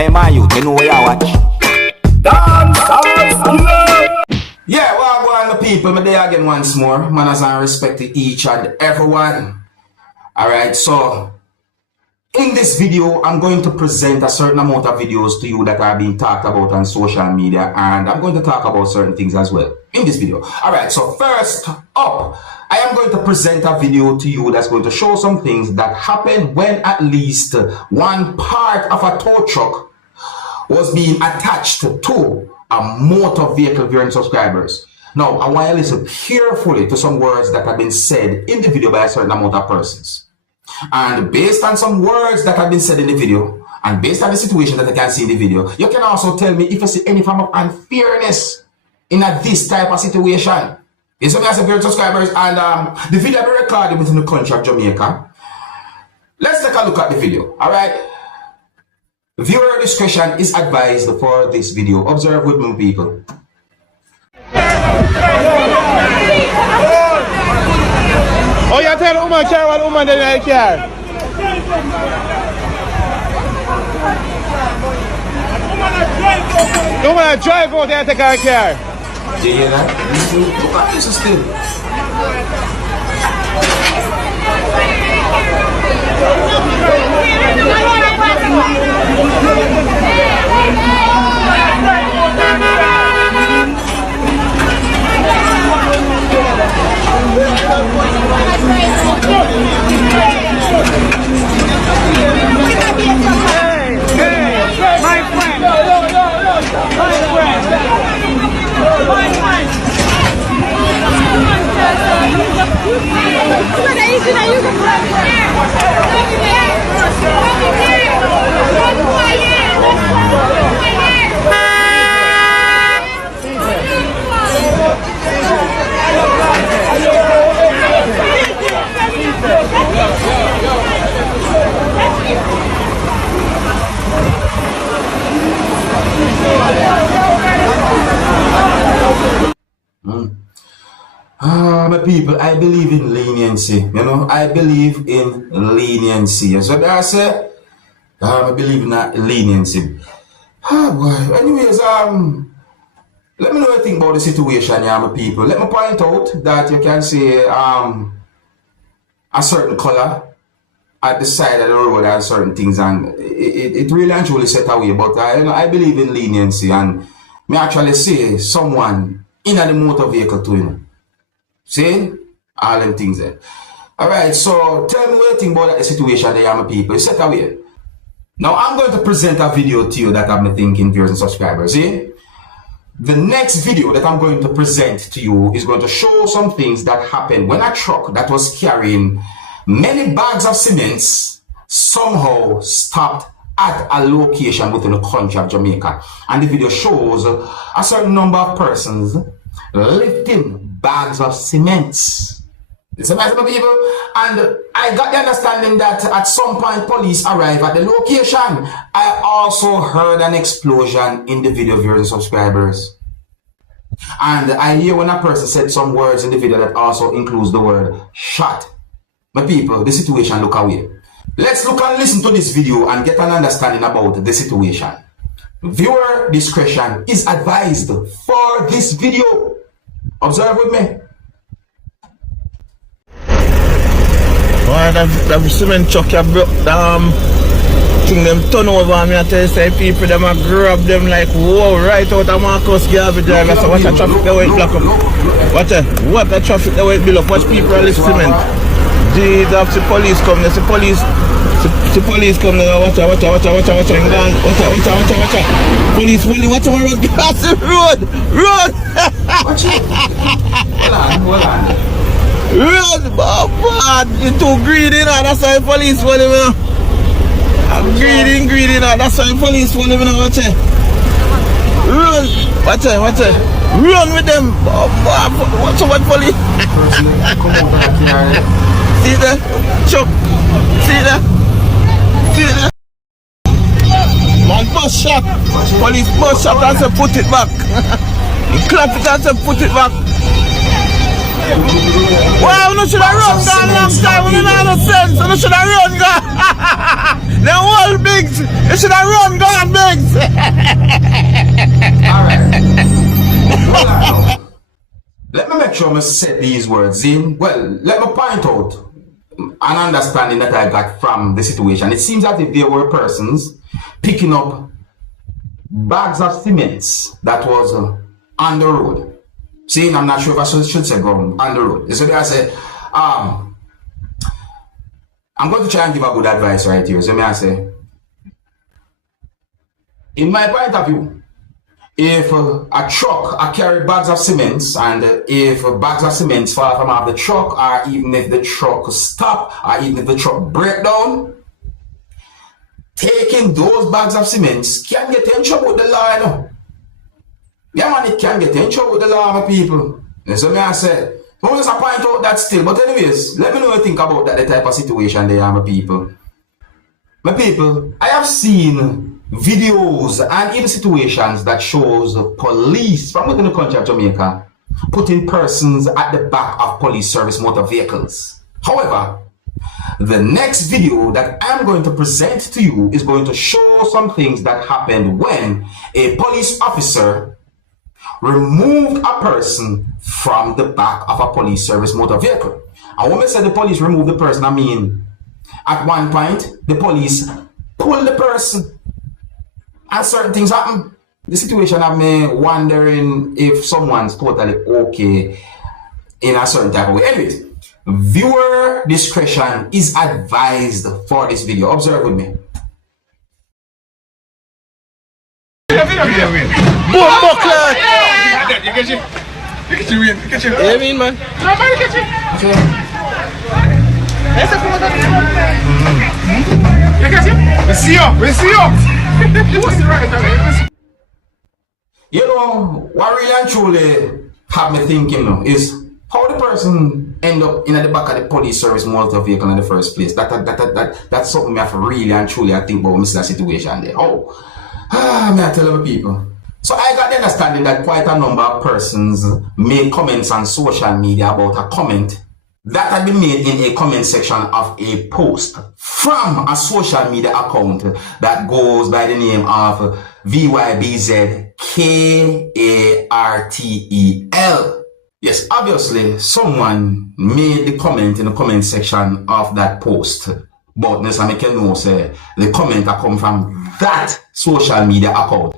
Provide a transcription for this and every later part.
Hey man, you know where you watch. Dancehall skilla. Yeah, well, go on the people, my day again once more. Manners and respect to each and everyone. Alright, so in this video, I'm going to present a certain amount of videos to you that are being talked about on social media, and I'm going to talk about certain things as well in this video. Alright, so first up, I am going to present a video to you that's going to show some things that happened when at least one part of a tow truck was being attached to a motor vehicle viewing subscribers. Now, I want you to listen carefully to some words that have been said in the video by a certain amount of persons. And based on some words that have been said in the video, and based on the situation that I can see in the video, you can also tell me if you see any form of unfairness in this type of situation. It's something as a viewing subscribers, and the video will be recorded within the country of Jamaica. Let's take a look at the video, alright? Viewer discretion is advised for this video. Observe with me, people. Oh, you tell the woman care what woman doesn't care. The woman drive out there to take her care. You hear that? Look at this still. My people, I believe in leniency. You know, I believe in leniency. So that's it. I believe in that leniency. Boy. Anyways, let me know what you think about the situation, yeah, my people. Let me point out that you can see a certain color at the side of the road and certain things, and it really and truly set away. But you know, I believe in leniency, and me actually see someone in the motor vehicle too, you know. See? All them things there. Alright, so tell me what you think about the situation there, my people. It's set away. Now I'm going to present a video to you that I've been thinking, viewers and subscribers. See? The next video that I'm going to present to you is going to show some things that happened when a truck that was carrying many bags of cements somehow stopped at a location within the country of Jamaica. And the video shows a certain number of persons lifting bags of cement. It's amazing, people. And I got the understanding that at some point police arrived at the location. I also heard an explosion in the video, viewers and subscribers. And I hear when a person said some words in the video that also includes the word shot. My people, the situation look away. Let's look and listen to this video and get an understanding about the situation. Viewer discretion is advised for this video. Observe with me. Why the cement truck you broke down, thing them turn over and I tell you say people them a grab them like whoa right out of Marcus Garvey driver. So watch the traffic the way it block up. What the traffic the way it build up, watch people are lift cement. Jesus, the police come, the police come, watch out. Police, watch out, road, cross the road. Watch it. Hold on. Road, bad, you too greedy now, that's why the police follow me now. I'm greedy now, that's why the police follow me now, watch it. Run, watch it. Run with them, watch out, police. See that? Chuck. See that? Man, bus shot. Police bus shot and say put it back. He clap it and say put it back. Why you should have run gone long time? You don't have no sense. You should have run gone. The whole Biggs. You should have run gone, Biggs. Alright. Let me make sure I set these words in. Well, let me point out an understanding that I got from the situation. It seems as if there were persons picking up bags of cements that was on the road. See, I'm not sure if I should say ground, on the road. So I say, I'm going to try and give a good advice right here. So I say, in my point of view, if a truck carry bags of cements, and if bags of cements fall from off the truck, or even if the truck stop, or even if the truck break down, taking those bags of cements can get in trouble with the law, you know. Yeah, man, it can get in trouble with the law, my people. And so I say, I want to point out that still. But anyways, let me know what you think about that, the type of situation they are, my people. My people, I have seen videos and even situations that shows police from within the country of Jamaica putting persons at the back of police service motor vehicles. However, the next video that I'm going to present to you is going to show some things that happened when a police officer removed a person from the back of a police service motor vehicle. And when I say the police removed the person, I mean at one point the police pulled the person and certain things happen. The situation have me wondering if someone's totally okay in a certain type of way. Anyways, viewer discretion is advised for this video. Observe with me. Boom, buckler! You get you. Look at you, Ian. Look at you. Yeah, I mean, man. No, man, look at you. Look at you. We see you. We see you. What's the right? You know, what really and truly have me thinking now is how the person end up in the back of the police service motor vehicle in the first place. That's something I have to really and truly I think about when I see that situation there. May I tell other people? So I got the understanding that quite a number of persons made comments on social media about a comment that had been made in a comment section of a post from a social media account that goes by the name of Vybz Kartel. Yes, obviously someone made the comment in the comment section of that post, but I can know say the comment that come from that social media account.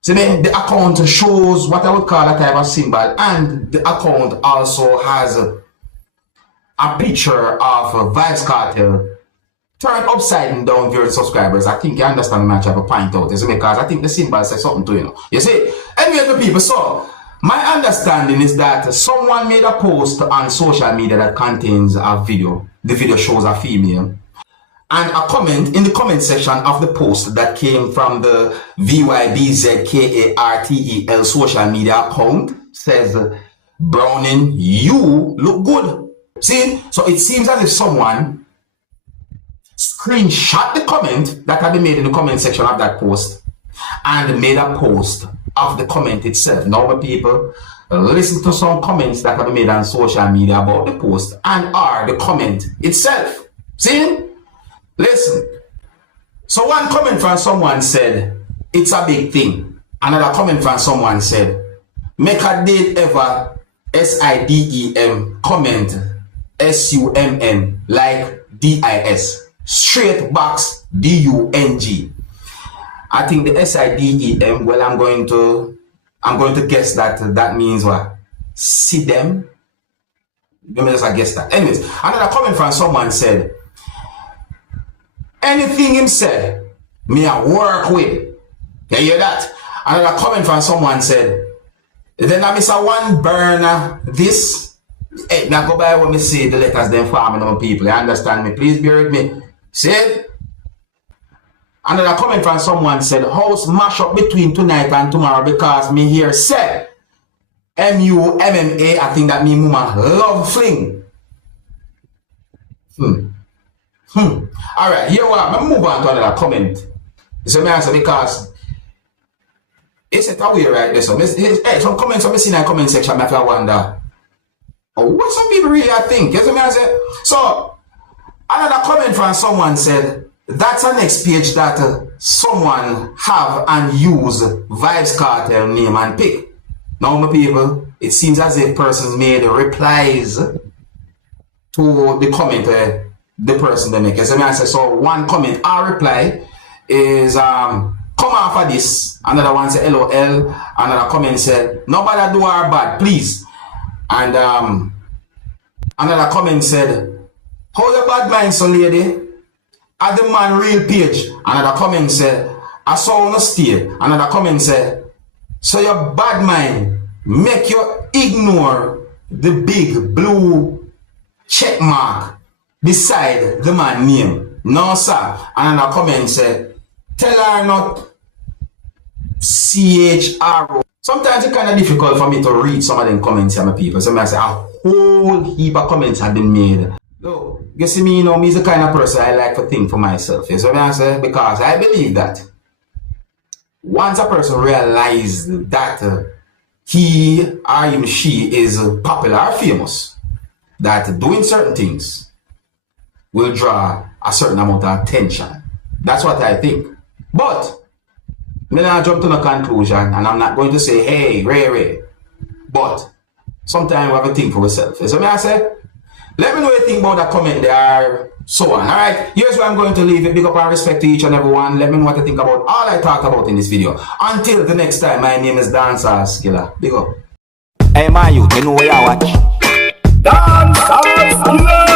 So the account shows what I would call a type of symbol, and the account also has a picture of Vybz Kartel turned upside down for your subscribers. I think you understand the match I have to point out. Is because I think the symbol says something to you. You see? Anyway, the people, so my understanding is that someone made a post on social media that contains a video. The video shows a female. And a comment in the comment section of the post that came from the Vybz Kartel social media account says, "Browning, you look good." See? So it seems as if someone screenshot the comment that had been made in the comment section of that post and made a post of the comment itself. Now, my people, listen to some comments that have been made on social media about the post and are the comment itself. See? Listen. So one comment from someone said, "It's a big thing." Another comment from someone said, "Make a date ever SIDEM comment SUMN like DIS. Straight box DUNG." I think the SIDEM, well, I'm going to guess that means what? See them? Let me just guess that. Anyways, another comment from someone said, "Anything him said, me I work with." You hear that? Another comment from someone said, "Then I miss a one burner this." Hey, now go by when me see the letters them farming on people. You understand me? Please bear with me. See? Another comment from someone said, "House mash up between tonight and tomorrow because me here say MUMMA. I think that me mama love fling." Alright, here we are. Move on to another comment. So me answer because it's a way right there. So hey, some comments I'm seeing in the comment section, I wonder what some people really think. You see me I say? So, another comment from someone said, that's a next page that someone have and use Vybz Kartel name and pick. Now, my people, it seems as if persons made replies to the comment the person they make. You see me I say? So, one comment, our reply is, come off of this. Another one say, LOL. Another comment said, nobody do our bad, please. And another comment said, how your bad mind, so lady? At the man real page. Another comment said, I saw on a stay. Another comment said, so your bad mind make you ignore the big blue check mark beside the man name. No, sir. Another comment said, tell her not CHRO. Sometimes it's kind of difficult for me to read some of them comments here, my people. So I say a whole heap of comments have been made. Look, you see me, me's the kind of person I like to think for myself. You see what I say? Because I believe that once a person realizes that he or even she is popular or famous, that doing certain things will draw a certain amount of attention. That's what I think. But I'm not jump to a conclusion, and I'm not going to say, hey, Ray. But sometimes we have to think for ourselves. You see what I say? Let me know what you think about that comment there, so on. Alright, here's where I'm going to leave it. Big up and respect to each and every one. Let me know what you think about all I talked about in this video. Until the next time, my name is Dancehall Skilla. Big up. Hey, my youth, you know what you watch? Dancehall Skilla.